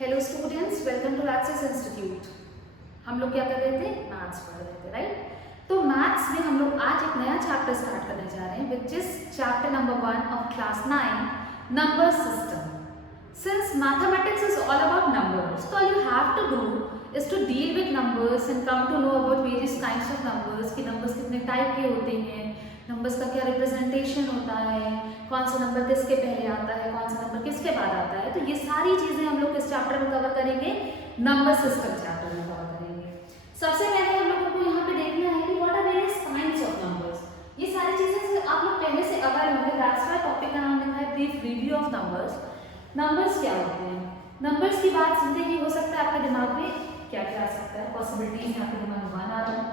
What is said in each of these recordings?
Hello students, welcome to Access Institute. हम लोग क्या कर रहे थे? मैथ्स पढ़ रहे थे, राइट? तो मैथ्स में हम लोग आज एक नया चैप्टर स्टार्ट करने जा रहे हैं, which is chapter number 1 of class 9, number system. Since mathematics is all about numbers, so all you have to do is to deal with numbers and come to know about various kinds of numbers, कि numbers कितने type के होते हैं, numbers का क्या representation होता है, कौन सा नंबर किसके पहले आता है, कौन सा नंबर किसके बाद आता है। तो ये सारी चीज़ें हम लोग इस चैप्टर में कवर करेंगे, नंबर सिस्टम चैप्टर में कवर करेंगे। सबसे पहले हम लोगों को यहाँ पे देखना है कि what are various kinds of numbers. ये सारी चीज़ें से आप लोग पहले से अवेयर होंगे, दैट्स व्हाई टॉपिक का नाम लिखा है brief review of numbers. Numbers क्या होते हैं? नंबर्स की बात सुनते ही हो सकता है आपके दिमाग में क्या क्या आ सकता है? पॉसिबिलिटीज में आपके दिमाग में 1 आ रहा है,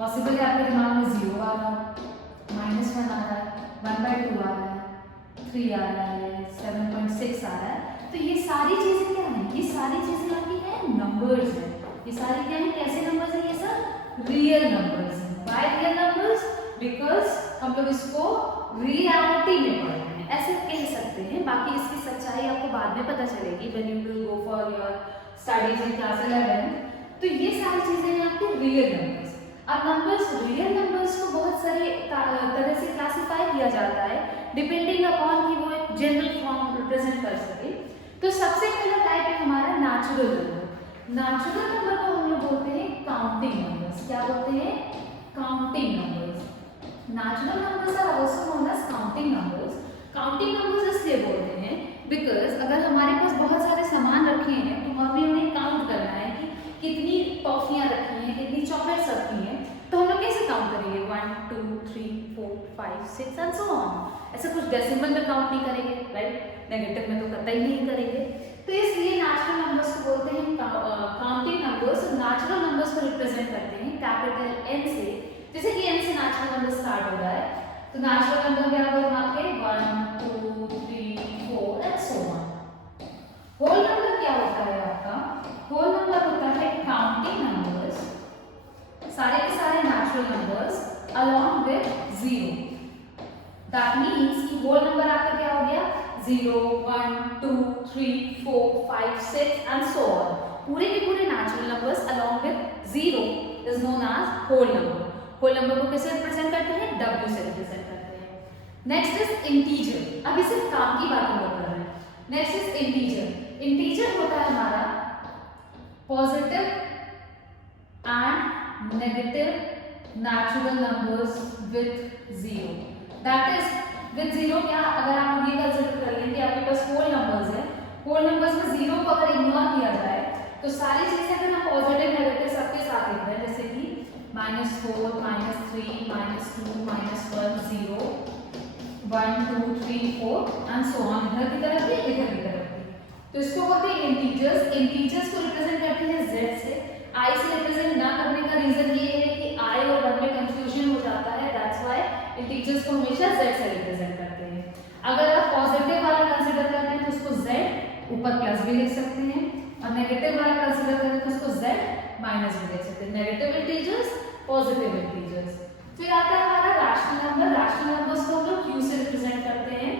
पॉसिबल है आपके दिमाग में 0 आ रहा है, -1 आ रहा है, 1/2 आ रहा है, 3 आ रहा है, 7.6 आ रहा है। तो ये सारी चीजें क्या हैं? ये सारी चीजें आपकी हैं नंबर्स हैं। ये सारी क्या हैं? कैसे नंबर्स हैं? ये सब रियल नंबर्स हैं। Why real numbers? बिकॉज हम लोग इसको रियलिटी में पढ़ रहे हैं, ऐसे कह सकते हैं। बाकी इसकी सच्चाई आपको बाद में पता चलेगी when you will go for your studies in class 11। तो ये सारी चीजें हैं आपके रियल नंबर्स। अब नंबर्स, रियल नंबर्स को बहुत सारे तरह से क्लासिफाई किया जाता है डिपेंडिंग अपॉन कि वो एक जनरल फॉर्म रिप्रेजेंट कर सके। तो सबसे पहला टाइप है हमारा नेचुरल नंबर। नेचुरल नंबर को हम लोग बोलते हैं काउंटिंग नंबर्स। क्या बोलते हैं? Counting numbers. Natural numbers are also known as counting numbers. Counting numbers इसलिए बोलते हैं बिकॉज अगर हमारे पास बहुत सारे सामान रखे हैं तो हमें उन्हें काउंट करना है कि कितनी टॉफियां रखी हैं, कितनी चॉकलेट्स रखी हैं। तो हम लोग कैसे काउंट करेंगे? 1 2 3 4 5 6 एंड सो ऑन। ऐसा कुछ डेसिमल में काउंट नहीं करेंगे, राइट? नेगेटिव में तो कतई नहीं करेंगे। तो इसलिए नेचुरल नंबर्स को बोलते हैं काउंटिंग नंबर्स। नेचुरल नंबर्स को रिप्रेजेंट करते हैं कैपिटल एन से। जैसे कि एन से नेचुरल नंबर स्टार्ट हो रहा है, तो नेचुरल नंबर क्या होगा आपके? 1 2 3 4 and so on. Whole number क्या होता है आपका? होल नंबर होता है काउंटिंग नंबर्स, सारे के सारे natural numbers along with 0। That means कि होल नंबर आपका क्या हो गया? 0 1 2 3 4 5 6 एंड सो ऑन। पूरे के पूरे natural numbers along with 0 is known as whole number. Whole number को किससे रिप्रेजेंट करते हैं? W से रिप्रेजेंट करते हैं। Next is integer. अभी सिर्फ काम की बात हम लोग कर रहे हैं। Next is integer. इंटीजर होता है हमारा positive and negative natural numbers with 0। That is with 0 क्या? अगर आप ये कंसीडर कर लें कि आपके पास होल नंबर्स है, होल नंबर्स में 0 को अगर इग्नोर किया जाए तो सारी चीजें अगर हम पॉजिटिव नेगेटिव सबके साथ लिख रहे हैं, जैसे कि -4 -3 -2 -1 0 1 2 3 4 एंड सो ऑन। इधर की तरफ भी, इधर की तरफ भी। तो इसको बोलते हैं इंटीजर्स। इंटीजर्स को रिप्रेजेंट करते हैं z से। i से रिप्रेजेंट ना करने का रीजन ये है कि i और 1 में कंफ्यूजन हो जाता है, दैट्स व्हाई इंटीजर्स को हमेशा z से रिप्रेजेंट करते हैं। अगर आप पॉजिटिव वाला कंसीडर करते हैं तो उसको z ऊपर प्लस भी लिख सकते हैं, और नेगेटिव वाला कंसीडर करते हैं तो उसको z माइनस भी लिख सकते हैं। Negative integers, positive integers. फिर आता है हमारा रैशनल नंबर। रैशनल नंबर्स को हम लोग q से रिप्रेजेंट करते हैं।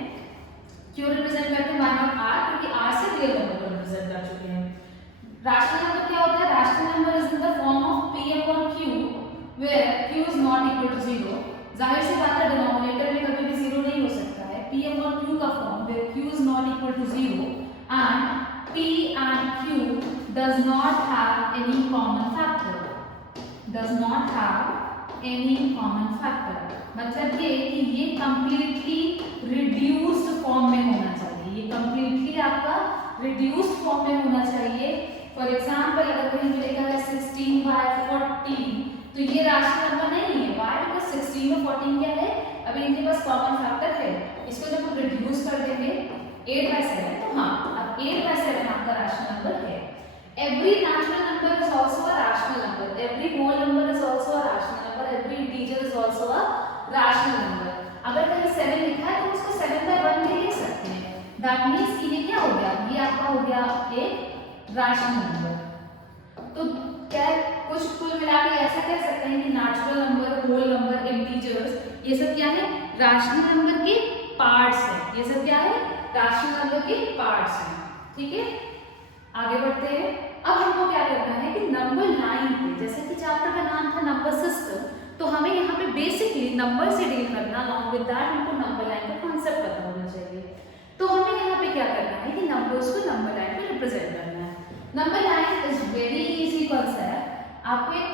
क्यों रिप्रेजेंट करते हैं? माइनस r, क्योंकि r से रियल नंबर को रिप्रेजेंट कर चुके हैं। रैशनल नंबर क्या होता है? Rational number is in the form of p upon q where q is not equal to 0। जाहिर सी बात है डिनोमिनेटर में कभी भी 0 नहीं हो सकता है। p upon q का form where q is not equal to 0 and p and q does not have any common factor। does not have any common factor मतलब ये कि ये completely reduced फॉर्म में होना चाहिए। ये completely आपका reduced फॉर्म में होना चाहिए। फॉर एग्जाम्पल अगर कहीं पे लिखा है 16/14 तो ये राशनल नंबर नहीं है। व्हाई? बिकॉज 16 और 14 क्या है? अभी इनके पास कॉमन फैक्टर है। इसको जब हम रिड्यूस कर देंगे 8/7 तो हाँ, अब 8/7 आपका राशनल नंबर है। Every natural number is also a rational number. Every whole number is also a rational number. Every integer is also a rational number. अगर कहीं 7 लिखा है तो उसको 7/1 भी लिख सकते हैं। That means कि ये क्या हो गया? ये आपका हो गया एक rational number। तो क्या कुछ कुल मिला के ऐसा कह सकते हैं कि natural number, whole number, integers ये सब क्या है? रैशनल नंबर के पार्ट्स हैं। ये सब क्या है? रैशनल नंबर के पार्ट्स हैं। ठीक है। आगे बढ़ते हैं। अब हमको क्या करना है कि नंबर लाइन पे, जैसे कि चैप्टर का नाम था नंबर सिस्टम, तो हमें यहाँ पे बेसिकली नंबर से डील करना, अलॉन्ग विद दैट हमको नंबर लाइन का कॉन्सेप्ट पता होना चाहिए। तो हमें यहाँ पे क्या करना है कि नंबर्स को नंबर लाइन पे रिप्रेजेंट करना है। Number line is very easy concept. आपको एक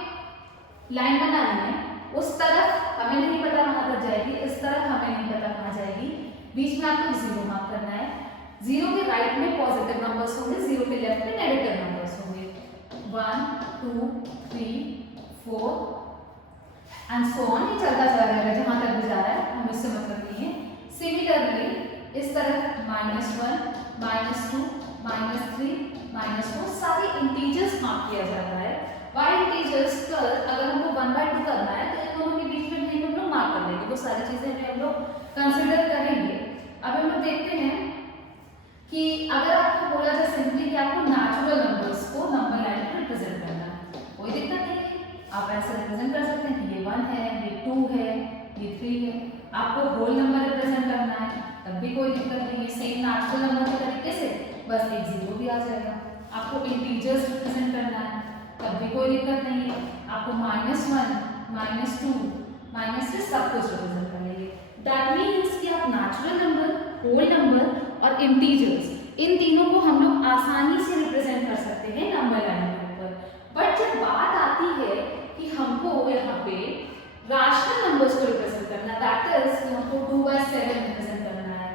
लाइन बनानी है, उस तरफ हमें नहीं पता कहाँ तक जाएगी, इस तरफ हमें नहीं पता कहाँ जाएगी, बीच में आपको जीरो मार्क करना है। जीरो के राइट में पॉजिटिव नंबर्स होंगे, जीरो के लेफ्ट में नेगेटिव नंबर्स होंगे। 1 2 3 4 एंड सो ऑन, ये चलता चला जाएगा जहां तक भी जा रहा है, हमें इससे मतलब नहीं है। सिमिलरली इस तरफ -1 -2 -3 -4 सारे इंटीजर्स मार्क किया जाता है। वाई इंटीजर्स कल अगर हमको 1/2 करना है तो इन दोनों के बीच में भी हम लोग मार्क कर लेंगे, वो सारी चीजें हम लोग कंसिडर करेंगे। अब हम लोग देखते हैं कि अगर आपको बोला जाए सिंपली कि आपको नेचुरल नंबर्स को नंबर लाइन में रिप्रेजेंट करना है, कोई दिक्कत नहीं है, आप ऐसे रिप्रेजेंट कर सकते हैं कि ये 1 है, ये 2 है, ये 3 है। आपको होल नंबर रिप्रेजेंट करना है तब भी कोई दिक्कत नहीं है, सेम नेचुरल नंबर के तरीके से, बस एक जीरो भी आ जाएगा। आपको इंटीजर्स रिप्रेजेंट करना है तब भी कोई दिक्कत नहीं है, आपको -1 -2 -3 सब कुछ रिप्रेजेंट कर लेंगे। दैट मीन्स कि आप नेचुरल नंबर, होल नंबर और इंटीजर्स, इन तीनों को हम लोग आसानी से रिप्रेजेंट कर सकते हैं नंबर लाइन के ऊपर। बट जब बात आती है कि हमको यहाँ पे रैशनल नंबर्स को रिप्रेजेंट करना, दैट इज हमको 2/7 रिप्रेजेंट करना है,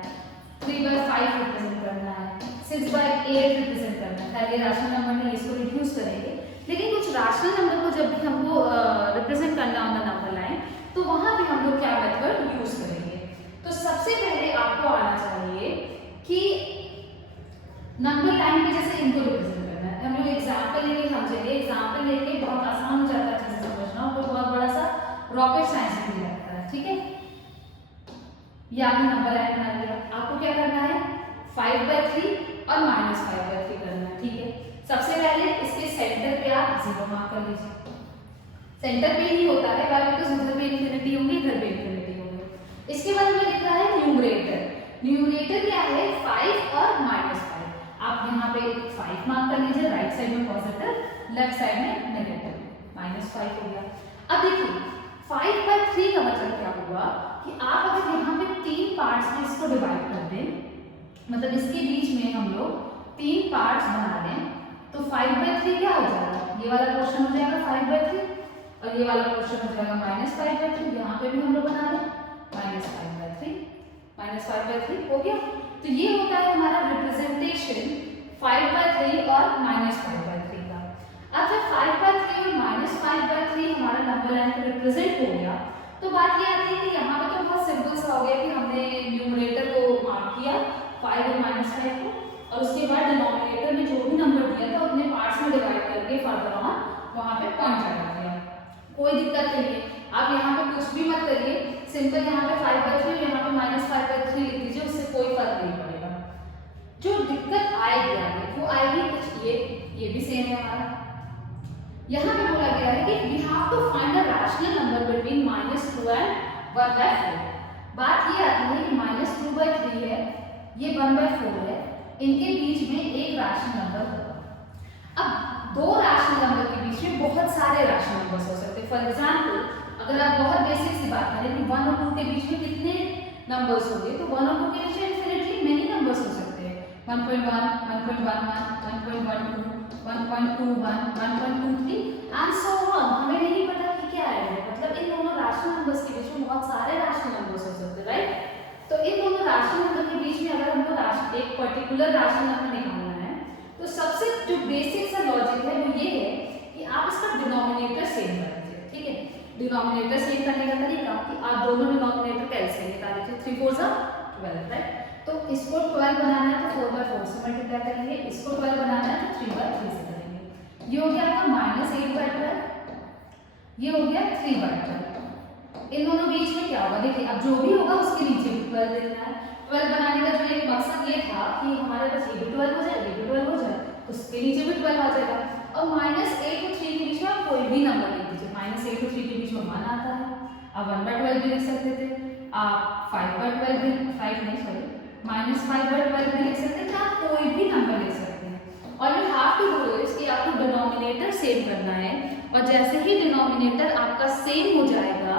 3/5 रिप्रेजेंट करना है, 6/8 रिप्रेजेंट करना है। ये रैशनल नंबर में इसको रिड्यूस करेंगे, लेकिन कुछ रैशनल नंबर को जब भी हमको रिप्रेजेंट करना होगा नंबर लाइन, तो वहां भी हम लोग क्या मेथड यूज करेंगे। तो सबसे पहले आपको आना चाहिए कि नंबर लाइन पे जैसे इनको रिप्रेजेंट करना है। हम लोग एग्जांपल लेके समझेंगे, एग्जांपल लेके बहुत आसान हो जाता है चीजें समझना, और बहुत बड़ा सा रॉकेट साइंस भी लगता है, ठीक है। ये आपने नंबर लाइन बना लिया, आपको क्या करना है 5/3 और -5/3 करना है, ठीक है। सबसे पहले इसके सेंटर पे आप 0 मार्क कर लीजिए। सेंटर पे ही होता है, वाई बिकॉज़ उधर पे इंफिनिटी होंगी, इधर पे इंफिनिटी होंगी। इसके बाद हमें लिख रहा है न्यूमरेटर। न्यूमरेटर क्या है 5 और -5। आप यहाँ पे 5 मार्क कर लीजिए, राइट साइड में पॉजिटिव, लेफ्ट साइड में नेगेटिव, -5 हो गया। अब देखिए 5/3 का मतलब क्या हुआ कि आप अगर यहाँ पे 3 पार्ट्स में इसको डिवाइड कर दें, मतलब इसके बीच में हम लोग 3 पार्ट्स बना दें, तो 5/3 क्या हो जाएगा, ये वाला पोर्शन हो जाएगा 5/3 और ये वाला पोर्शन हो जाएगा -5/3। यहाँ पे भी हम लोग बना दें -5/3 हो गया। तो ये होता है हमारा रिप्रेजेंटेशन 5/3 और -5/3 का। अब जब 5/3 और -5/3 हमारा नंबर लाइन पे रिप्रेजेंट हो गया, तो बात ये आती है कि यहाँ पे तो बहुत सिंपल सा हो गया कि हमने न्यूमरेटर को मार्क किया 5 और -5 को, और उसके बाद डिनोमिनेटर में जो भी नंबर दिया था अपने पार्ट्स में डिवाइड करके फर्दर ऑन वहाँ पे पॉइंट लगा दिया। कोई दिक्कत नहीं है, आप यहाँ पे कुछ भी मत करिए, सिंपल यहाँ पे 5/3 यहाँ पे -5/3 लिख दीजिए, उससे कोई फर्क नहीं पड़ेगा। जो दिक्कत आएगी आगे वो आएगी कुछ ये भी सेम है हमारा। यहाँ पे बोला गया है कि we have to find a rational number between -2 and 1/4। बात ये आती है कि -2/3 है, ये 1/4 है, इनके बीच में एक रैशनल नंबर होगा। अब दो रैशनल नंबर के बीच में बहुत सारे रैशनल नंबर्स हो सकते हैं। फॉर एग्जांपल अगर आप बहुत बेसिक सी बात करें कि 1 और 2 के बीच में कितने नंबर्स होंगे, तो 1 और 2 के बीच में इनफिनिटली मेनी नंबर्स हो सकते हैं। 1.1 1.11 1.12 1.21 1.23 एंड सो ऑन। हमें नहीं पता कि क्या है, मतलब इन दोनों रैशनल नंबर्स के बीच में बहुत सारे रैशनल नंबर्स हो सकते हैं, राइट। तो इन दोनों रैशनल नंबर के बीच में अगर हमको एक पर्टिकुलर रैशनल नंबर निकालना है, तो सबसे जो बेसिक सा लॉजिक है वो ये है कि आप इसका डिनोमिनेटर सेम कर दीजिए, ठीक है। डिनोमिनेटर सेम करने का तरीका कि आप दोनों डिनोमिनेटर का एलसीएम निकाल लीजिए, 3 4 जा 12, राइट। तो इसको 12 बनाना है तो 4/4 से मल्टीप्लाई करेंगे, इसको 12 बनाना है तो 3/3 से करेंगे। ये हो गया आपका -8/12, ये हो गया 3/12। इन दोनों बीच में क्या होगा देखिए, अब जो भी होगा उसके नीचे भी 12 देखना है। 12 बनाने का जो एक मकसद ये था कि हमारे पास ये भी 12 हो जाए, ये भी 12 हो जाए, तो उसके नीचे भी 12 आ जाएगा। और -8 और 3 के बीच में आप कोई भी नंबर लिख दीजिए। -8 और 3 के बीच में 1 आता है, आप 1/12 भी लिख सकते थे, आप 5/12 भी, 5 नहीं सॉरी -5/12 भी लिख सकते थे, आप कोई भी नंबर लिख सकते हैं। और यू सेम करना है, और जैसे ही डिनोमिनेटर आपका सेम हो जाएगा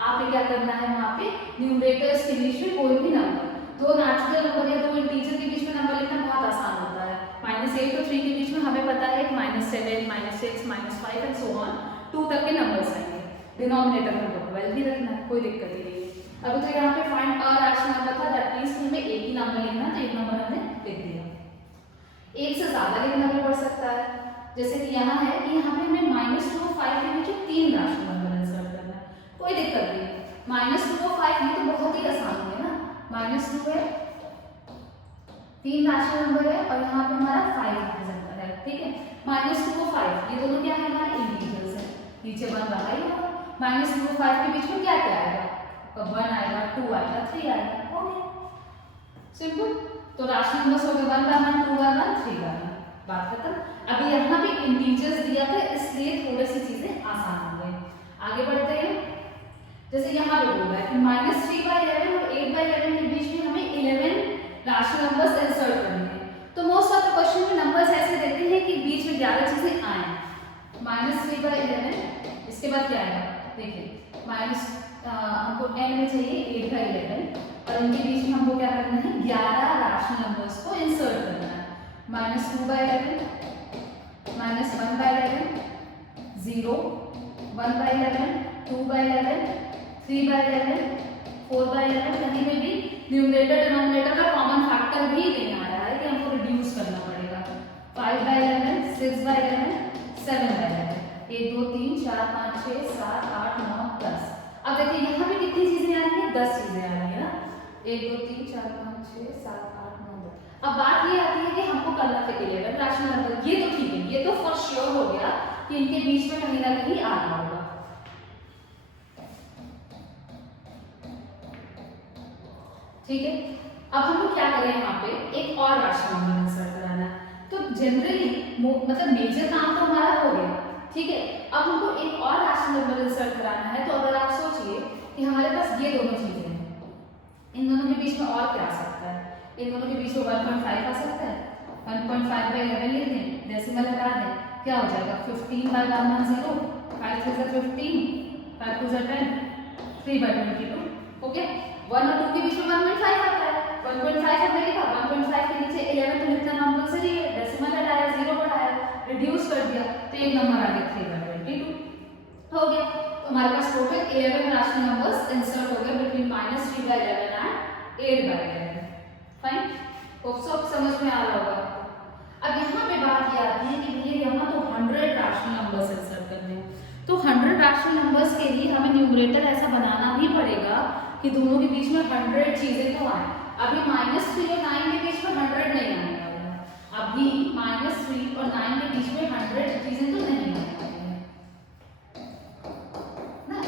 आपको क्या करना है, वहाँ पे न्यूमरेटर्स के बीच में कोई भी नंबर, दो नेचुरल नंबर या दो इंटीजर के बीच में नंबर लिखना बहुत आसान होता है। -8 और 3 के बीच में हमें पता है -7, -6, -5 एंड सो ऑन 2 तक के नंबर्स आएंगे। डिनोमिनेटर में 12 भी रखना है, कोई दिक्कत ही नहीं है। अभी तो यहाँ पे फाइंड अ रैशनल नंबर था, दैट मींस हमें एक ही नंबर लिखना है, तो एक नंबर हमने लिख दिया। एक से ज्यादा लिखना भी पड़ सकता है, जैसे कि यहाँ है कि यहाँ पे हमें -2 और 5 के बीच में 3 रैशनल नंबर इंसर्ट करना है, कोई दिक्कत नहीं। -2 और 5 ये तो बहुत ही आसान है ना, -2 है, 3 रैशनल नंबर है और यहाँ पे हमारा 5 रिप्रेजेंट है, ठीक है। -2 और 5 ये दोनों क्या है, हमारे इंटीजर्स है, नीचे 1 रहा ही होगा। -2 और 5 के बीच में क्या क्या आएगा, 1 आएगा, 2 आएगा, 3 आएगा, हो गया सिंपल। तो रैशनल नंबर्स हो गए 1 बाय 1, 2 बाय 1, 3 बाय 1, बात खत्म। अभी यहाँ भी इंटीजर्स दिया था इसलिए थोड़ी सी चीजें आसान हो गई। आगे बढ़ते हैं, जैसे यहाँ पे बोल रहा है कि -3/11 और 8/11 के बीच में हमें 11 रैशनल नंबर्स इंसर्ट करने हैं। तो मोस्ट ऑफ द क्वेश्चन में नंबर्स ऐसे देते हैं कि बीच में 11 चीजें आए। -3/11, इसके बाद क्या आएगा, देखिए हमको एंड में चाहिए 8/11 और इनके बीच में हमको क्या करना है, 11 रैशनल नंबर्स को इंसर्ट करना है। -2/11, -1/11, 0, 1/11, 2/11, 3/11, 4/11, कहीं में भी न्यूमरेटर डिनोमिनेटर का कॉमन फैक्टर भी नहीं आ रहा है कि हमको रिड्यूस करना पड़ेगा। 5/11, 6/11, 7/11, 1 2 3 4 5 6 7 8 9 10। अब देखिए यहाँ पे कितनी चीजें आ रही है, 10 चीजें आ रही है ना, 1 2 3 4 5 6 7 8 9 10। अब बात ये आती है कि हमको करना है 11 रैशनल नंबर, ये तो ठीक है, ये तो फॉर श्योर हो गया कि इनके बीच में कहीं ना कहीं आ रहा होगा, ठीक है। अब हमको क्या करें, यहाँ पे एक और रैशनल नंबर इंसर्ट कराना है। तो जनरली मतलब मेजर काम तो हमारा हो गया, ठीक है। अब हमको एक और रैशनल नंबर इंसर्ट कराना है। तो अगर आप सोचिए कि हमारे पास ये दोनों चीजें हैं, इन दोनों के बीच में और क्या आ सकता है, इन दोनों के बीच में 1.5 आ सकता है, 1.5/11 लिख दें, डेसिमल हटा दें, क्या हो जाएगा 15/110, 5 3 15, 5 2 10, 3/22, ओके। 1 और 2 के बीच में 1.5 आता है, 1.5 हमने लिखा, 1.5 के नीचे 11 तो लिखना कंपल्सरी है, डेसिमल हटाया, 0 बढ़ाया, रिड्यूस कर दिया, तो एक नंबर आ गया 3/22 हो गया। तो हमारे पास टोटल 11 रैशनल नंबर्स इंसर्ट हो गए between -3/11 and 8/11। Fine, hope so समझ में आ रहा होगा। अब यहाँ पे बात ये आती है कि भैया यहाँ तो 100 रैशनल नंबर्स इंसर्ट करने हैं, तो 100 रैशनल नंबर्स के लिए हमें न्यूमरेटर ऐसा बनाना भी पड़ेगा कि दोनों के बीच में 100 चीजें तो आए। अभी -3 और 9 के बीच में 100 नहीं आने वाला है, अभी -3 और 9 के बीच में 100 चीजें तो नहीं आने वाली है ना,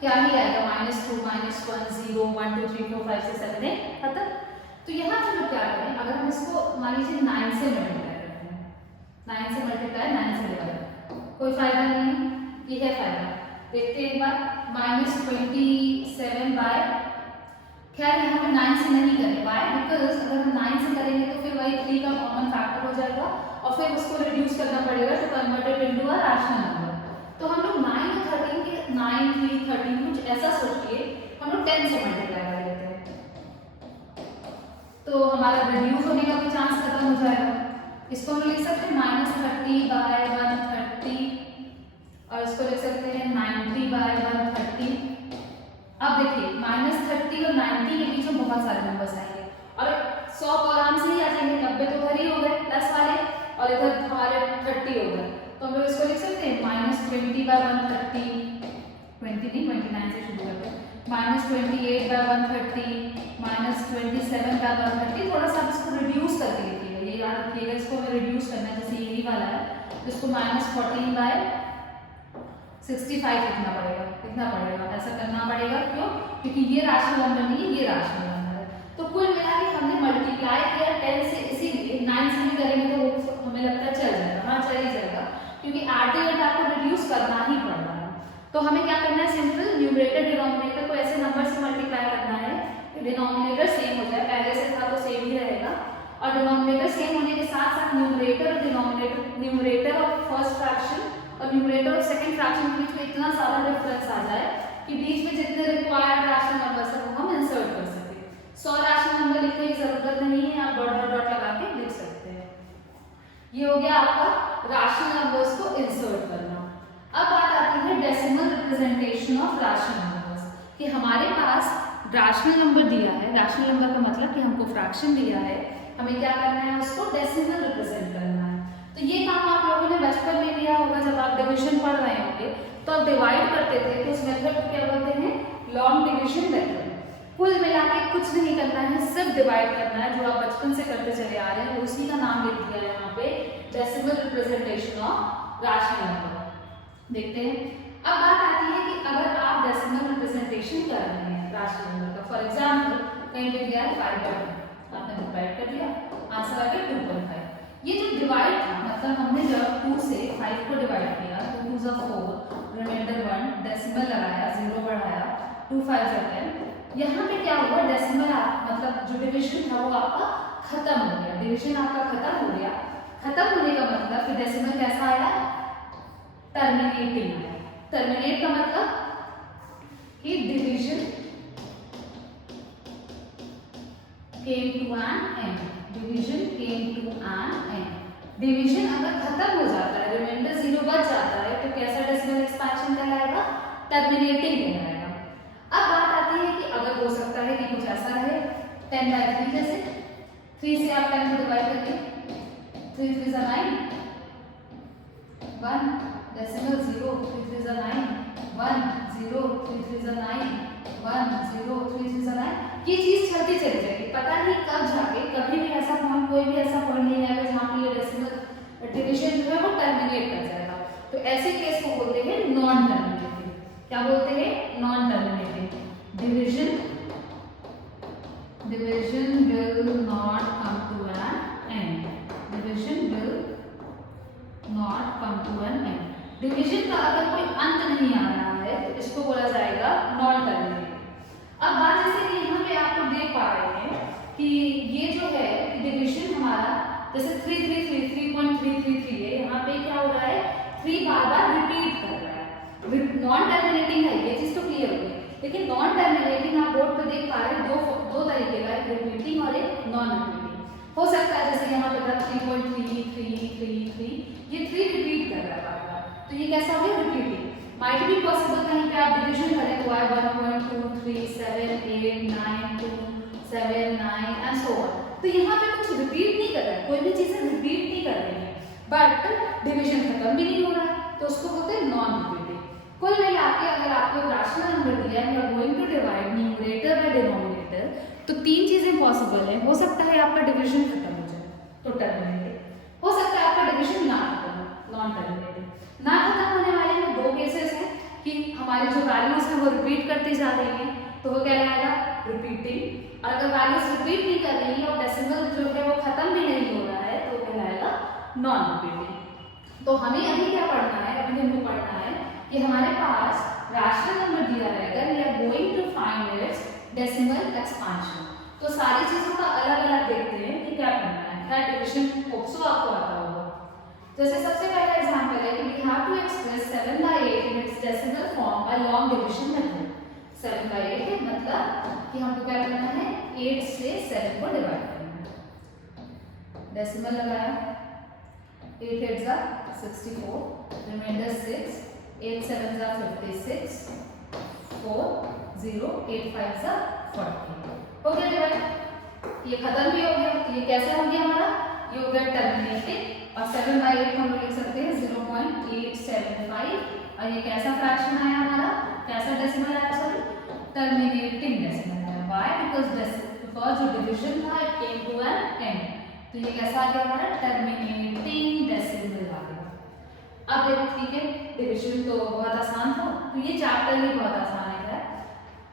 क्या ही आएगा, -2, -1, 0, 1 2 3 4 5 6 7 8 खत्म। तो यहाँ पे लोग क्या करें, अगर हम इसको मान लीजिए 9 से मल्टीप्लाई करते हैं, 9 से मल्टीप्लाई 9 से डिवाइड, कोई फायदा नहीं है, ये है फायदा। देखते हैं एक बार, -27 बाय, खैर यहाँ पे 9 से नहीं करें, बाय बिकॉज अगर हम 9 से करेंगे तो फिर वही 3 का कॉमन फैक्टर हो जाएगा और फिर उसको रिड्यूस करना पड़ेगा to converted into a rational number. तो हम लोग 9 और 13 के 9 3 13 कुछ ऐसा सोचिए, हम लोग 10 से मल्टीप्लाई कर लेते हैं, तो हमारा रिड्यूस होने का भी चांस खत्म हो जाएगा। इसको हम लिख सकते हैं -30/130 और इसको लिख सकते हैं 90/130। अब देखिए -30 और 90 के बीच में बहुत सारे नंबर्स आएंगे और 100 तो आराम से ही आ जाएंगे, 90 तो उधर ही हो गए प्लस वाले और इधर हमारे 30 हो गए, तो हम लोग इसको लिख सकते हैं -20/130, 20 नहीं 29 से शुरू करते हैं, -28/130, -27/130। थोड़ा सा इसको रिड्यूस करके लिखिएगा, ये याद रखिएगा, इसको हमें रिड्यूस करना है, जैसे यही वाला है तो इसको -14/65 लिखना पड़ेगा, ऐसा करना पड़ेगा। क्यों? क्योंकि ये रैशनल नंबर नहीं है, ये रैशनल नंबर है। तो कुल मिला के हमने मल्टीप्लाई किया 10 से, इसीलिए 9 से भी करेंगे तो हमें लगता है चल जाएगा, हाँ चल ही जाएगा, क्योंकि एट आपको रिड्यूस करना ही पड़ रहा है। तो हमें क्या करना है, सिंपल न्यूमरेटर डिनोमिनेटर को ऐसे नंबर से मल्टीप्लाई करना है कि डिनोमिनेटर सेम हो जाए, पहले से था तो सेम ही रहेगा, और डिनोमिनेटर सेम होने के साथ साथ न्यूमरेटर और फर्स्ट फ्रैक्शन और न्यूमरेटर और सेकंड फ्रैक्शन के बीच में इतना सारा डिफरेंस आ जाए कि बीच में जितने रिक्वायर्ड रैशनल नंबर्स है वो हम इंसर्ट कर सके। 100 रैशनल नंबर लिखने की जरूरत नहीं है, आप डॉट डॉट डॉट लगा के लिख सकते हैं। ये हो गया आपका रैशनल नंबर्स को इंसर्ट करना। अब बात आती है decimal representation of rational numbers, कि हमारे पास रैशनल नंबर दिया है। रैशनल नंबर का मतलब कि हमको फ्रैक्शन दिया है, हमें क्या करना है, उसको डेसिमल रिप्रेजेंट करना है। तो ये काम आप लोगों ने बचपन में लिया होगा, जब आप डिवीजन पढ़ रहे होंगे तो आप डिवाइड करते थे, तो उस मेथड को क्या बोलते हैं, लॉन्ग डिवीजन मेथड। कुल मिला के कुछ नहीं करना है, सिर्फ डिवाइड करना है, जो आप बचपन से करते चले आ रहे हैं, उसी का नाम लिख दिया है यहाँ पे decimal representation of rational number. देखते हैं अब बात आती है कि अगर आप डेसिमल रिप्रेजेंटेशन कर रहे हैं रैशनल नंबर का, फॉर एग्जाम्पल कहीं पे दिया है 5/2, आपने डिवाइड कर दिया, आंसर आ गया 2.5। ये जो डिवाइड था मतलब हमने जब 2 से 5 को डिवाइड किया, 2 2 ज़ा 4, रिमाइंडर 1, डेसिमल लगाया, 0 बढ़ाया, 2 5 ज़ा 10। यहाँ पे क्या हुआ, डेसिमल मतलब जो डिवीजन था वो आपका खत्म हो गया, डिवीजन आपका खत्म हो गया। खत्म होने का मतलब कि डेसिमल कैसा आया, टर्मिनेटिंग आया। टर्मिनेट का मतलब कि division came to an end, division came to an end। Division अगर खत्म हो जाता है, रिमाइंडर 0 बच जाता है, तो कैसा डेसिमल एक्सपेंशन कहलाएगा, टर्मिनेटिंग कहलाएगा। अब बात आती है कि अगर हो सकता है कि कुछ ऐसा रहे 10/3, जैसे 3 से आप 10 को डिवाइड करके 3 3 ज़ा 9, 1 डेसिमल 0, 3 3 ज़ा 9, 1 0, 3 3 ज़ा 9, 1 0, 3 3 ज़ा 9। ये चीज चलती चली जाएगी, पता नहीं कब जाके कभी भी ऐसा पॉइंट, कोई भी ऐसा पॉइंट नहीं आएगा जहाँ पे ये डेसिमल डिवीजन जो है वो टर्मिनेट कर जाएगा। तो ऐसे केस को बोलते हैं नॉन टर्मिनेटिंग। क्या बोलते हैं, non terminating. Division will not come to an end, division will not come to an end. Division का अगर कोई अंत नहीं आ रहा है तो इसको बोला जाएगा नॉन टर्मिनेटिंग। अब बात जैसे कि यहाँ पे आप लोग देख पा रहे हैं कि ये जो है डिवीजन हमारा जैसे 3.333 है, यहाँ पे क्या हो रहा है, 3 बार रिपीट कर रहा है। नॉन टर्मिनेटिंग है, ये चीज तो क्लियर हो गई। लेकिन नॉन टर्मिनेटिंग आप बोर्ड पे देख पा रहे हैं, दो तरीके का, एक रिपीटिंग और एक नॉन रिपीटिंग। हो सकता है जैसे यहाँ पे 3.333, ये 3 रिपीट कर रहा है बार बार, तो ये कैसा हो गया, रिपीटिंग। माइट भी पॉसिबल कहीं पे आप डिवीजन करें तो आए 1.2 3 7 8 9 2 7 9 एंड सो ऑन। तो यहाँ पे कुछ रिपीट नहीं कर रहा है, कोई भी चीजें रिपीट नहीं कर रही है, बट डिवीजन खत्म भी नहीं हो रहा है, तो उसको बोलते हैं नॉन रिपीटिंग। कुल मिला के अगर आपको रैशनल नंबर दिया है, you are going to divide numerator by denominator, तो 3 चीजें पॉसिबल है। हो सकता है आपका डिवीजन खत्म हो जाए तो टर्मिनेटिंग, हो सकता है आपका डिवीजन ना खत्म हो, नॉन टर्मिनेटिंग। ना खत्म होने वाले में 2 केसेस हैं कि हमारी जो वैल्यूज हैं वो रिपीट करती जा रही हैं, तो वो कहलाएगा रिपीटिंग। और अगर वैल्यूज रिपीट नहीं कर रही है और डेसिमल जो है वो खत्म भी नहीं हो रहा है, तो वो कहलाएगा नॉन रिपीटिंग। तो हमें अभी क्या पढ़ना है, अभी हमको पढ़ना है कि हमारे पास रैशनल नंबर दिया रहेगा, we are going to find its decimal expansion. तो सारी चीजों का अलग अलग देखते हैं कि क्या करना है। खैर डिवीजन होप्सो आपको आता होगा। जैसे सबसे पहला एग्जांपल है कि we have to express 7/8 in its decimal form by long division method। 7/8 है मतलब कि हमको क्या करना है, 8 से 7 को डिवाइड करना है। डेसिमल लगाया, 8 8 ज़ा 64, रिमाइंडर 6, 8 7 ज़ा 56, 4 0, 8 5 ज़ा 40। हो गया डिवाइड, ये खत्म भी हो गया। तो ये कैसा हो गया हमारा, ये हो गया टर्मिनेटिंग। और 7/8 को हम लिख सकते हैं 0.875। और ये कैसा फ्रैक्शन आया हमारा, कैसा डेसिमल आया, सॉरी टर्मिनेटिंग डेसिमल आया। व्हाई, बिकॉज जो डिवीजन था it came to an end, तो ये कैसा आ गया हमारा, टर्मिनेटिंग डेसिमल आ गया। अब देखो ठीक है, डिवीजन तो बहुत आसान था, तो ये चैप्टर भी बहुत आसान है।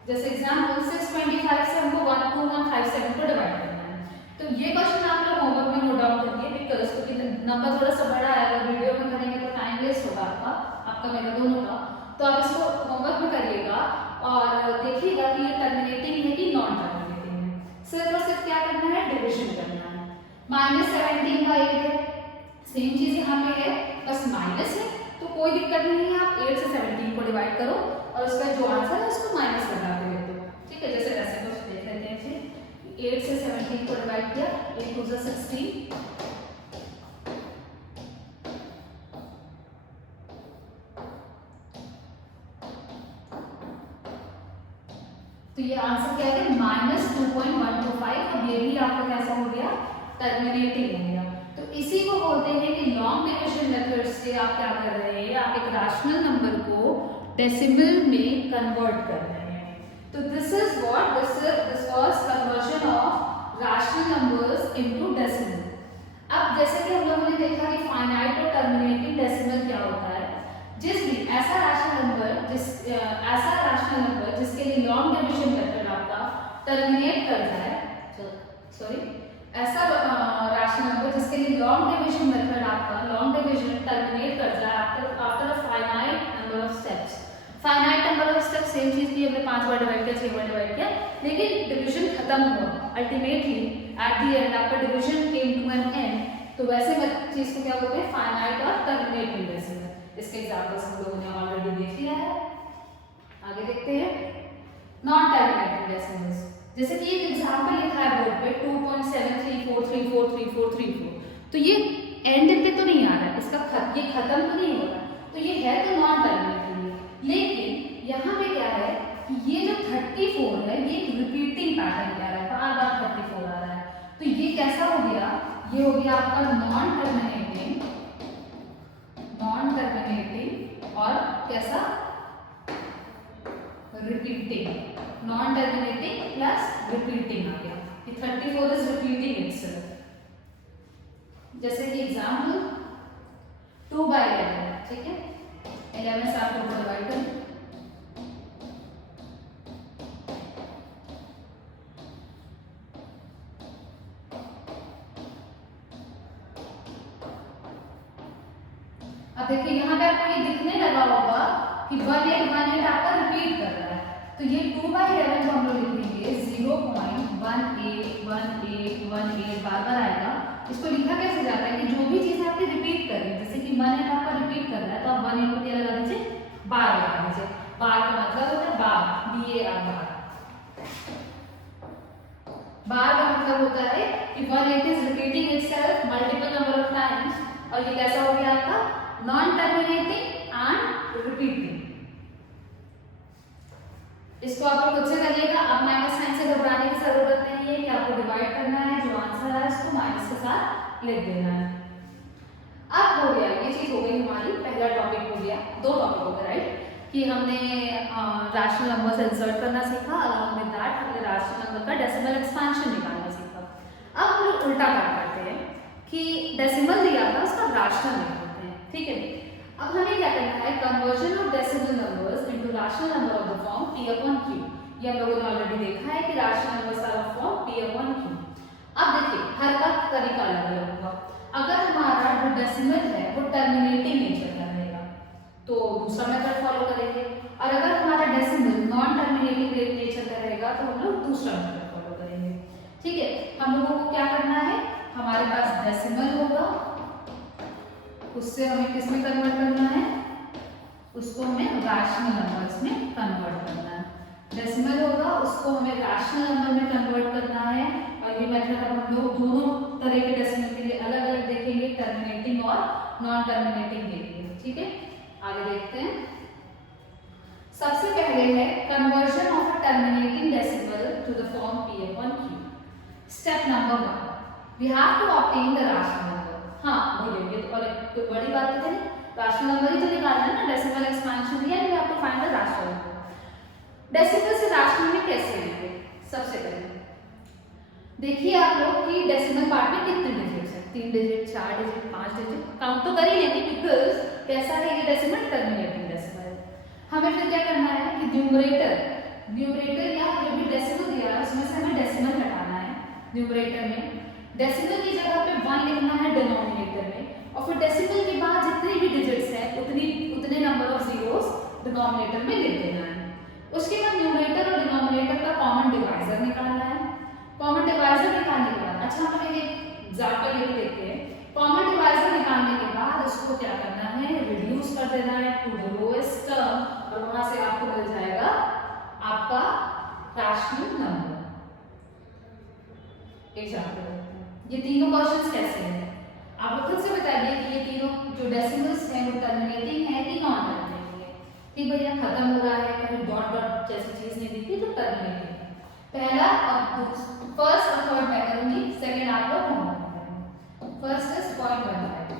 जैसे एग्जाम्पल 625 से हमको 12157 को डिवाइड करना है, तो ये क्वेश्चन आप लोग होमवर्क में नोट डाउन करिए, बिकॉज क्योंकि नंबर थोड़ा सा बड़ा है, अगर वीडियो में करेंगे तो टाइम वेस्ट होगा आपका मेरा दोनों का। तो आप इसको होमवर्क में करिएगा और देखिएगा कि ये टर्मिनेटिंग है कि नॉन टर्मिनेटिंग है। सिर्फ और सिर्फ क्या करना है, डिवीजन करना है। -17/8 है, सेम चीज यहाँ पे है, बस माइनस है तो कोई दिक्कत नहीं है, आप 8 से 17 को डिवाइड करो और उसका जो आंसर है उसको माइनस लगा के दे दो। ठीक है, जैसे ऐसे कुछ देख लेते हैं फिर 8 से 17 को डिवाइड किया, 8 टू 16, तो ये आंसर क्या है -2.125। अब ये भी आपका कैसा हो गया, टर्मिनेटिंग हो गया। तो इसी को बोलते हैं कि लॉन्ग डिविजन मेथड से आप क्या कर रहे हैं, आप एक रैशनल नंबर को डेसिमल में कन्वर्ट कर रहे हैं। तो this is what this was conversion of rational numbers into decimal. अब जैसे कि हम लोगों ने देखा कि फाइनाइट और टर्मिनेटिंग डेसिमल क्या होता है, जिस भी ऐसा रैशनल नंबर जिसके लिए लॉन्ग डिविजन मेथड आपका टर्मिनेट कर जाए, ऐसा रैशनल नंबर जिसके लिए लॉन्ग डिविजन मेथड आपका लॉन्ग डिविजन टर्मिनेट कर जाए after a finite number of steps. Finite number of steps same चीज की, हमने 5 बार डिवाइड किया, 6 बार डिवाइड किया, लेकिन डिवीजन खत्म हुआ अल्टीमेटली एट द एंड आपका division came to an end. तो वैसे चीज को क्या बोलते हैं, फाइनाइट और टर्मिनेटिंग डेसिमल। इसके एग्जांपल्स हम लोगों ने ऑलरेडी देख लिया है, आगे देखते हैं। नॉन टर्मिनेटिंग डेसिमल्स, जैसे कि एक एग्जांपल लिखा है बोर्ड पे 2.73434334, तो ये एंड पे तो नहीं आ रहा है, इसका ये खत्म तो नहीं हो रहा, तो ये है तो नॉन टर्मिनेटिंग। लेकिन यहाँ पे क्या है कि ये जो 34 है ये रिपीटिंग पैटर्न क्या है, बार बार 34 आ रहा है, तो ये कैसा हो गया, ये हो गया आपका नॉन टर्मिनेटिंग और कैसा, repeating. Non terminating plus repeating आ गया, ये 34 इज रिपीटिंग इटसेल्फ। जैसे कि एग्जांपल 2/11, ठीक है, 11 से आप लोग डिवाइड करें, अब देखिए यहाँ पे आपको ये दिखने लगा होगा कि 1818 आपका रिपीट कर रहा है, तो ये 2/11 को हम लोग लिखेंगे 0.181818 बार बार आएगा। इसको लिखा कैसे जाता है कि जो भी चीज आपकी रिपीट कर रही है, जैसे कि 18 आपका रिपीट कर रहा है तो आप 18 को क्या लगा दीजिए, बार लगा दीजिए। बार का मतलब होता है बार, BAR, बार का मतलब होता है कि 18 is repeating itself multiple number of times, और ये कैसा हो गया आपका नॉन टर्मिनेटिंग एंड रिपीटिंग। इसको आप लोग खुद से करिएगा, अब माइनस साइन से घबराने की जरूरत नहीं है कि आपको डिवाइड करना है, जो आंसर है उसको माइनस के साथ लिख देना है। अब हो गया, ये चीज हो गई हमारी, पहला टॉपिक हो गया, 2 टॉपिक हो गए राइट, कि हमने रैशनल नंबर्स इंसर्ट करना सीखा, अलॉन्ग विद दैट हमने रैशनल नंबर का डेसिमल एक्सपेंशन निकालना सीखा। अब हम लोग उल्टा काम करते हैं कि डेसिमल दिया था उसका रैशनल निकालते हैं, ठीक है। अब हमें क्या करना है, conversion of decimal numbers into rational number of the form P/Q। ये हम लोगों ने ऑलरेडी देखा है कि rational numbers are of form P/Q। अब देखिए हर का तरीका अलग अलग होगा। अगर हमारा जो डेसिमल है वो टर्मिनेटिंग नेचर का रहेगा तो दूसरा मेथड फॉलो करेंगे, और अगर हमारा डेसिमल नॉन टर्मिनेटिंग नेचर का रहेगा तो हम लोग दूसरा मेथड फॉलो करेंगे, ठीक है। हम लोगों को क्या करना है, हमारे पास डेसिमल होगा, उससे हमें किस में कन्वर्ट करना है, उसको हमें रैशनल नंबर्स में कन्वर्ट करना है। डेसिमल होगा उसको हमें रैशनल नंबर में कन्वर्ट करना है, और ये मेथड अब हम लोग दोनों तरह के डेसिमल के लिए अलग अलग देखेंगे, टर्मिनेटिंग और नॉन टर्मिनेटिंग देखेंगे, ठीक है। आगे देखते हैं, सबसे पहले है conversion of a terminating decimal to the form P/Q। Step number 1, we have to obtain the rational number. हाँ बोलिए, ये तो और एक बड़ी बात है, रैशनल नंबर ही तो निकालना है ना, डेसिमल एक्सपेंशन दिया है, we have to find the rational number. Decimal से रैशनल में कैसे लेंगे, सबसे पहले देखिए आप लोग कि डेसिमल पार्ट में कितने डिजिट्स हैं, 3 डिजिट, 4 डिजिट, 5 डिजिट, काउंट तो कर ही लेंगे बिकॉज कैसा है ये डेसिमल, टर्मिनेटिंग डेसिमल। हमें फिर क्या करना है कि न्यूमरेटर या जो भी डेसिमल दिया है उसमें से हमें डेसिमल हटाना है। न्यूमरेटर में डेसिमल की जगह पे 1 लिखना है डिनोमिनेटर में, और फिर डेसिमल के बाद जितनी भी डिजिट्स हैं उतने नंबर ऑफ जीरोस डिनोमिनेटर में लिख देना है। उसके बाद न्यूमरेटर और डिनोमिनेटर का कॉमन डिवाइजर निकालना है। कॉमन डिवाइजर निकालने के बाद, अच्छा हम एक एग्जांपल लेके देखते हैं। कॉमन डिवाइजर निकालने के बाद उसको क्या करना है, रिड्यूस कर देना है टू द लोएस्ट टर्म, और वहां से आपको मिल जाएगा आपका रैशनल नंबर। ये तीनों क्वेश्चंस कैसे हैं, आप लोग खुद से बताइए कि ये तीनों जो डेसिमल्स हैं वो टर्मिनेटिंग है कि नॉन टर्मिनेटिंग है। कि भैया खत्म हो रहा है, कहीं डॉट डॉट जैसी चीज नहीं दिखती तो टर्मिनेटिंग है। पहला और फर्स्ट और थर्ड मैं करूंगी, सेकंड आप लोग होमवर्क करेंगे। फर्स्ट इज 0.15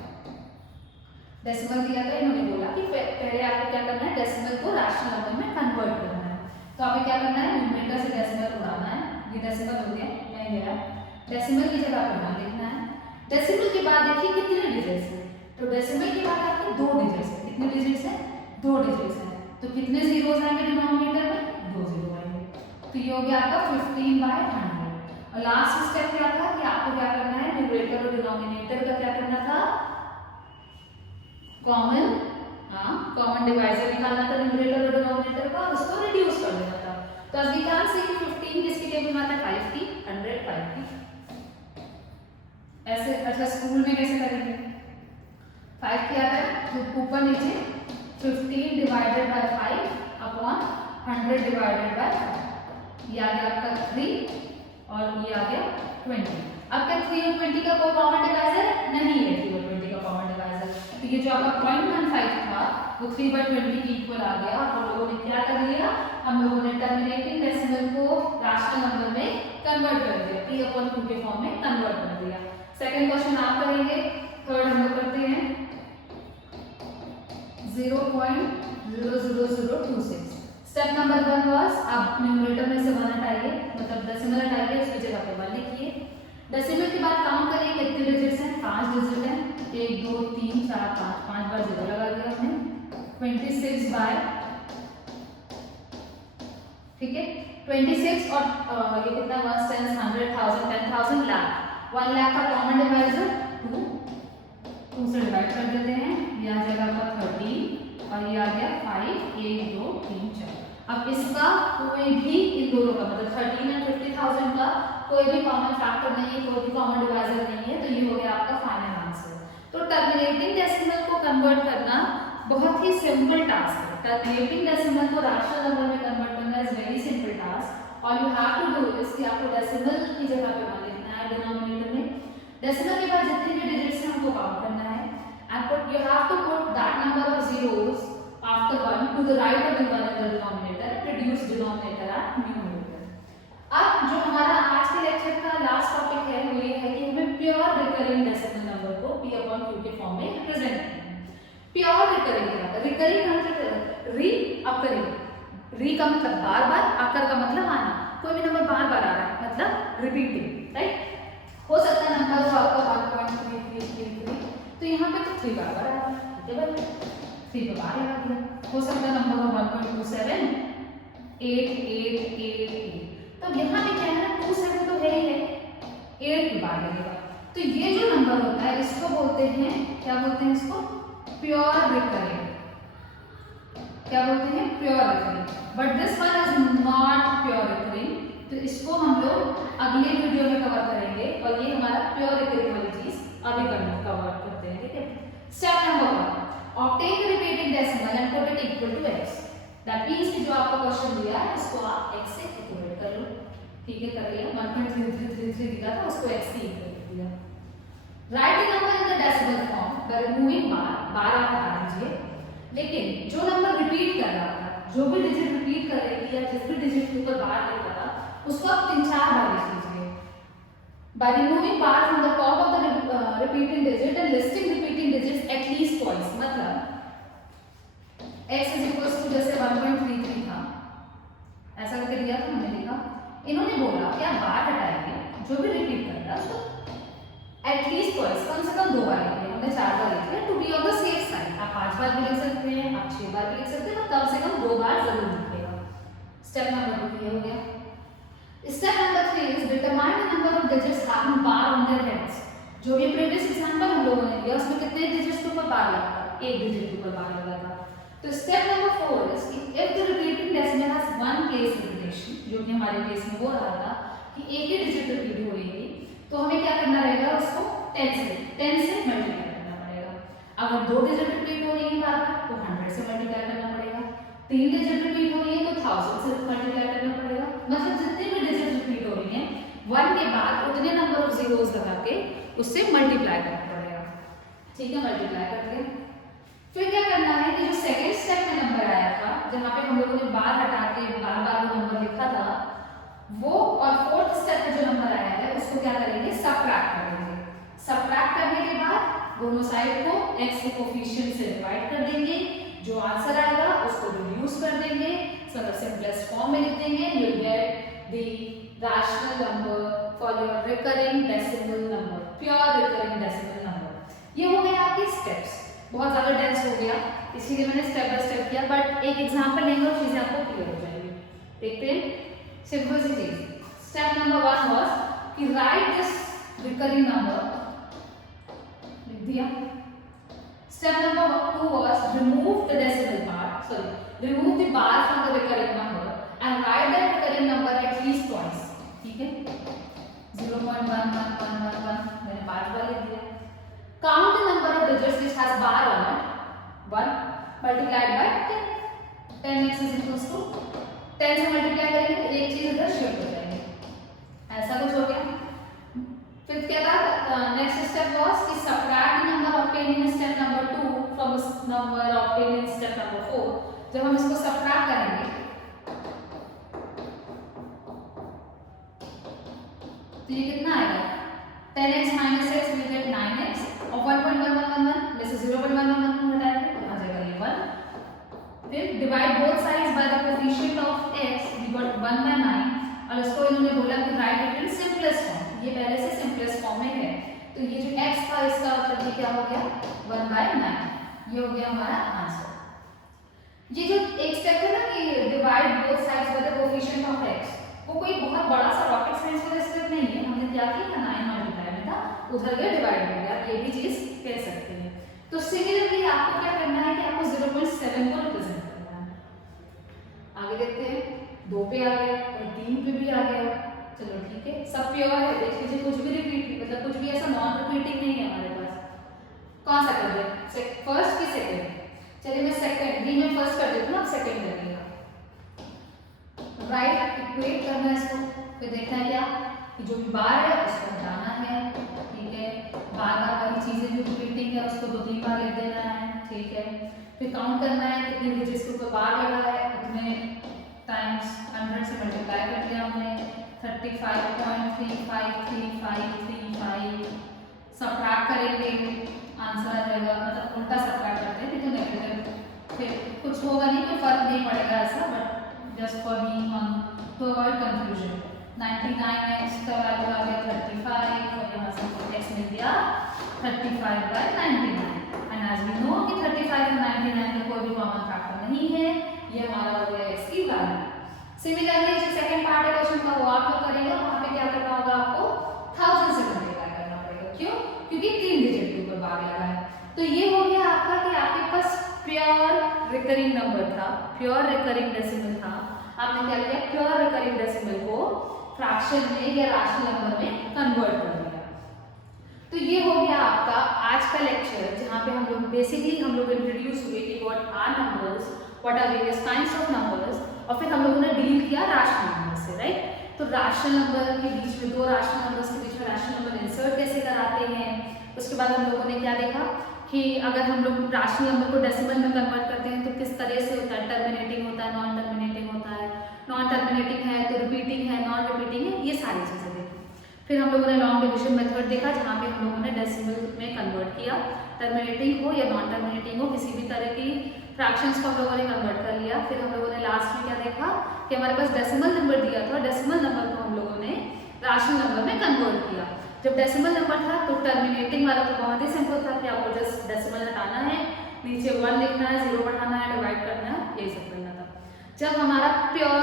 डेसिमल दिया था, इन्होंने बोला कि पहले आपको क्या करना है, डेसिमल को रैशनल नंबर में कन्वर्ट करना है। तो आपको क्या करना है, न्यूमरेटर से डेसिमल उड़ाना है। ये डेसिमल हो गया, नहीं गया, डेसिमल की जगह पर नाम लिखना है। डेसिमल के बाद देखिए कितने डिजिट्स हैं, तो डेसिमल के बाद आपके 2 डिजिट्स हैं। कितने डिजिट्स हैं, 2 डिजिट्स हैं। तो कितने जीरोस आएंगे डिनोमिनेटर में, 2 जीरो आएंगे। तो ये हो गया आपका 15/100। और लास्ट स्टेप क्या था कि आपको क्या करना है, न्यूमरेटर और डिनोमिनेटर का क्या करना था, कॉमन डिवाइजर निकालना था न्यूमरेटर और डिनोमिनेटर का, उसको रिड्यूस कर देना था। तो as we can see 15 किसकी टेबल में आता है, 5 की, 100 5 की। ऐसे अच्छा स्कूल में कैसे करेंगे, 5 क्या आता है, तो ऊपर नीचे 15 divided by 5 upon 100 divided by 5। ये आ गया आपका 3 और ये आ गया 20। अब क्या 3 और 20 का कोई कॉमन डिवाइजर नहीं है, 3 और 20 का कॉमन डिवाइजर। तो ये जो आपका 0.15 था वो 3/20 के इक्वल आ गया। और हम लोगों ने क्या कर लिया, हम लोगों ने टर्मिनेटिंग डेसिमल को रैशनल नंबर में कन्वर्ट कर दिया, P/Q के फॉर्म में कन्वर्ट कर दिया। सेकंड क्वेश्चन आप करेंगे, थर्ड हम लोग करते हैं 0.00026। स्टेप नंबर 1 वाज आप न्यूमरेटर में से 1 हटाइए, मतलब डेसिमल हटाइए, उसकी जगह पे 1 लिखिए। डेसिमल के बाद काउंट करिए कितने डिजिट्स हैं, 5 डिजिट हैं, 1 2 3 4 5, 5 बार 0 लगा दिया हमने। 26 बाय, ठीक है, 26 और ये कितना 1 10 100 1000 10,000 लाख, 1 लाख का कॉमन डिवाइजर 2 से डिवाइड कर देते हैं। ये आ जाएगा आपका 13 और ये आ गया 5 1 2 3 4। अब इसका कोई भी इन दोनों का मतलब 13 और 50,000 का कोई भी कॉमन फैक्टर नहीं है, कोई भी कॉमन डिवाइजर नहीं है। तो ये हो गया आपका फाइनल आंसर। तो टर्मिनेटिंग डेसिमल को कन्वर्ट करना बहुत ही सिंपल टास्क है। टर्मिनेटिंग डेसिमल को रैशनल नंबर में कन्वर्ट करना is very simple task. All you have to do is कि आपको डेसिमल की जगह पे मान लिखना है डिनोमिनेटर में। डेसिमल के बाद जितने भी डिजिट्स हैं उनको काउंट करना है and you have to put that number of zeros after 1 to the right of the denominator and reduce denominator at numerator. अब जो हमारा आज के लेक्चर का लास्ट टॉपिक है वो ये है कि हमें प्योर रिकरिंग डेसिमल नंबर को P/Q के फॉर्म में रिप्रेजेंट करना है। प्योर रिकरिंग क्या है, रिकरिंग का मतलब री अकरिंग, री का मतलब बार बार, आकर का मतलब आना। कोई भी नंबर बार बार आ रहा है मतलब रिपीटिंग, राइट। हो सकता है नंबर हो आपका 1.3333, तो यहाँ पे तो 3 बार बार आ रहा है, ठीक है भाई, 3 पे बार लगा दिया। हो सकता है नंबर हो 1.278888। तो यहाँ पे क्या है ना, 27 तो है ही है, 8 पे बार लगेगा। तो ये जो नंबर होता है इसको बोलते हैं, क्या बोलते हैं इसको, प्योर रिकरिंग। क्या बोलते हैं, pure recurring. But this one is not pure recurring. तो इसको हम लोग अगले वीडियो में कवर करेंगे और ये हमारा प्योर रिकरिंग वाली चीज अभी कवर करते हैं, ठीक है। Step number 1, obtain the repeating decimal and put it equal to x। That means कि जो आपका क्वेश्चन दिया है इसको आप x से इक्वेट कर लो, ठीक है, कर लिया। 1.3333 दिया था, उसको x से इक्वेट कर दिया। Write the number in the decimal form by removing bar, bar आप हटा दीजिए। लेकिन जो नंबर रिपीट कर रहा था, जो भी डिजिट रिपीट कर रही थी या जिस भी डिजिट के ऊपर बार लिखा था उसको आप 3-4 बार लिख लीजिए। Bye removing bar from the top of the repeating digit and listing repeating digits at least twice. मतलब x इज इक्वल टू जैसे 1.33 था, ऐसा करके दिया था, हमने लिखा। इन्होंने बोला कि आप बार हटाएंगे, जो भी रिपीट कर रहा है उसको एटलीस्ट ट्वाइस, कम से कम 2 बार लिखिए। हमने 4 बार लिखे to be on the safe side. आप 5 बार भी लिख सकते हैं, आप 6 बार भी लिख सकते हैं, कम से कम 2 बार जरूर लिखिएगा। स्टेप नंबर 2 ये हो गया। Step number 3 is determine the number of digits having bar on their heads. जो भी प्रीवियस एग्जांपल हम लोगों ने लिया उसमें कितने डिजिट्स के ऊपर बार लगा था, 1 डिजिट के ऊपर बार लगा था। तो स्टेप नंबर 4 इज कि if the repeating decimal has 1 place repetition, जो कि हमारे केस में हो रहा था कि एक ही डिजिट रिपीट हो रही थी, तो हमें क्या करना रहेगा, उसको 10 से मल्टीप्लाई करना पड़ेगा। अब अगर 2 डिजिट रिपीट हो रही है बार बार तो 100 से मल्टीप्लाई करना पड़ेगा, 3 डिजिट रिपीट हो रही है तो 1000 से मल्टीप्लाई करना पड़ेगा। मतलब जितनी भी डिजिट रिपीट हो रही है 1 के बाद उतने नंबर ऑफ जीरोस लगा के उससे मल्टीप्लाई करना पड़ेगा। ठीक है, मल्टीप्लाई करके फिर क्या करना है कि जो सेकंड स्टेप में नंबर आया था जहाँ पे हम लोगों ने बार हटा के बार बार वो नंबर लिखा था वो, और फोर्थ स्टेप में जो नंबर आया है उसको क्या करेंगे, सबट्रैक्ट करेंगे। सबट्रैक्ट करने के बाद दोनों साइड को x के कोफिशिएंट से डिवाइड कर देंगे, जो आंसर आएगा उसको रिड्यूस कर देंगे, मतलब सिंपलेस्ट फॉर्म में लिख देंगे, you get the rational number for your recurring decimal number, pure recurring decimal number. ये हो गए आपके स्टेप्स। बहुत ज्यादा डेंस हो गया इसीलिए मैंने स्टेप बाय स्टेप किया, बट एक एग्जांपल लेंगे और चीजें आपको क्लियर हो जाएंगी। देखते हैं, सिंपल सी चीज। स्टेप नंबर 1 वाज कि राइट दिस रिकरिंग नंबर, लिख दिया। Step number 2 was remove the decimal part, sorry remove the bar from the recurring number and right that recurring number at least twice. ठीक है, 0.11111 मैंने 5 बार लिख दिया। Count the number of digits which has bar on it, 1 multiplied by 10. 10x is equals to 10 से multiply करेंगे तो एक चीज इधर शिफ्ट हो जाएगी, ऐसा कुछ हो गया। फिर क्या था, नेक्स्ट स्टेप वाज कि subtract the number obtained in step number 2 from the number obtained in step number 4। जब हम इसको सबट्रैक्ट करेंगे तो ये कितना आएगा, 10x minus x will get 9x और 1.1111 में से 0.1111 घटाएंगे तो आ जाएगा ये 1। फिर divide both sides by the coefficient of x, we got 1/9 और इसको इन्होंने बोला कि write it in simplest form, ये पहले से सिंपलेस्ट फॉर्म में है तो ये जो x था इसका मतलब ये क्या हो गया 1/9, ये हो गया हमारा आंसर। ये जो एक स्टेप है ना कि divide both sides by the coefficient of x, वो कोई बहुत बड़ा सा रॉकेट साइंस वाला स्टेप नहीं है, हमने क्या किया 9 मल्टीप्लाई में था उधर गया डिवाइड हो गया, ये भी चीज कह सकते हैं। तो सिमिलरली आपको क्या करना है कि आपको 0.7 को रिप्रेजेंट करना है। आगे देखते हैं, 2 पे आ गया और 3 पे भी आ गया, चलो ठीक है, सब प्योर है। देख लीजिए कुछ भी रिपीट, मतलब कुछ भी ऐसा नॉन रिपीटिंग नहीं है हमारे पास। कौन सा कर रहे हैं, फर्स्ट की सेकंड? चलिए मैं सेकंड, बी में फर्स्ट कर देती हूँ, आप सेकंड करिएगा। राइट इक्वेट करना है इसको, फिर देखना है क्या कि जो भी बार है उसको हटाना है। ठीक है, बार बार वाली चीजें जो रिपीटिंग है उसको 2-3 बार लिख देना है। ठीक है, फिर काउंट करना है कितनी डिजिट्स के ऊपर बार लगा है, उतने टाइम्स 100 से मल्टीप्लाई कर दिया हमने, 35.353535। सबट्रैक्ट करेंगे आंसर आ जाएगा, मतलब उल्टा सबट्रैक्ट करते हैं तो नेगेटिव, फिर कुछ होगा नहीं, कोई फर्क नहीं पड़ेगा ऐसा, but just for being on to avoid confusion. 99x का वैल्यू आ गया 35 और यहाँ से x मिल गया 35/99 एंड एज वी नो कि 35 और 99 का कोई भी कॉमन फैक्टर नहीं है, ये हमारा हो गया x की वैल्यू। सिमिलरली जो सेकंड पार्ट है क्वेश्चन का वो आप लोग करेंगे, वहाँ पे क्या करना होगा आपको 1000 से मल्टीप्लाई करना पड़ेगा। क्यों? क्योंकि 3 डिजिट के ऊपर बार लगा है। तो ये हो गया आपका कि आपके पास प्योर रिकरिंग नंबर था, प्योर रिकरिंग डेसिमल था, आपने क्या किया प्योर रिकरिंग डेसिमल को फ्रैक्शन में या राशनल नंबर में कन्वर्ट कर दिया। तो ये हो गया आपका आज का लेक्चर, जहाँ पे हम लोग बेसिकली हम लोग इंट्रोड्यूस हुए कि what are numbers, what are various kinds of numbers, और फिर हम लोगों ने डील किया राशनल नंबर से, राइट। तो राशनल नंबर के बीच में, 2 राशनल नंबर्स के बीच में राशनल नंबर इंसर्ट कैसे कराते हैं। उसके बाद हम लोगों ने क्या देखा कि अगर हम लोग राशनल नंबर को डेसिमल में कन्वर्ट करते हैं तो किस तरह से होता है, टर्मिनेटिंग होता है, नॉन टर्मिनेटिंग होता है, नॉन टर्मिनेटिंग है तो रिपीटिंग है, नॉन रिपीटिंग है, ये सारी चीज़ें देखी। फिर हम लोगों ने लॉन्ग डिवीजन मेथड देखा जहाँ पे हम लोगों ने डेसिमल में कन्वर्ट किया, टर्मिनेटिंग हो या नॉन टर्मिनेटिंग हो, किसी भी तरह की फ्रैक्शंस को हम लोगों ने कन्वर्ट कर लिया। फिर हम लोगों ने लास्ट में क्या देखा कि हमारे पास डेसिमल नंबर दिया था, डेसिमल नंबर को हम लोगों ने राशनल नंबर में कन्वर्ट किया। जब डेसिमल नंबर था तो टर्मिनेटिंग वाला तो बहुत ही सिंपल था कि आपको जस्ट डेसिमल हटाना है, नीचे 1 लिखना है, 0 बढ़ाना है, डिवाइड करना है, यही सब करना था। जब हमारा प्योर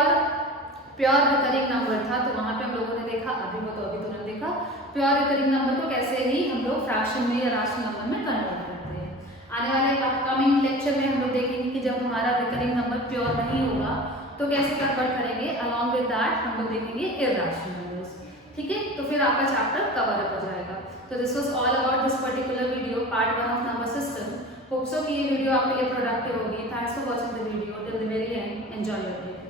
रिकरिंग नंबर था तो वहाँ पे हम लोगों ने देखा, अभी तुरंत देखा प्योर रिकरिंग नंबर को कैसे ही हम लोग फ्रैक्शन में या राशनल नंबर में कन्वर्ट करते हैं। आने वाले अपकमिंग लेक्चर में हम लोग देखेंगे कि जब हमारा रिकरिंग नंबर प्योर नहीं होगा तो कैसे कन्वर्ट करेंगे, अलॉन्ग विद दैट हम लोग देखेंगे इर्रेशनल नंबर्स। ठीक है, तो फिर आपका चैप्टर कवर अप हो जाएगा। तो this was all about this particular video, part 1 of number system. Hope so कि ये वीडियो आपके लिए प्रोडक्टिव होगी। Thanks for watching the video till the very and. Enjoy your day.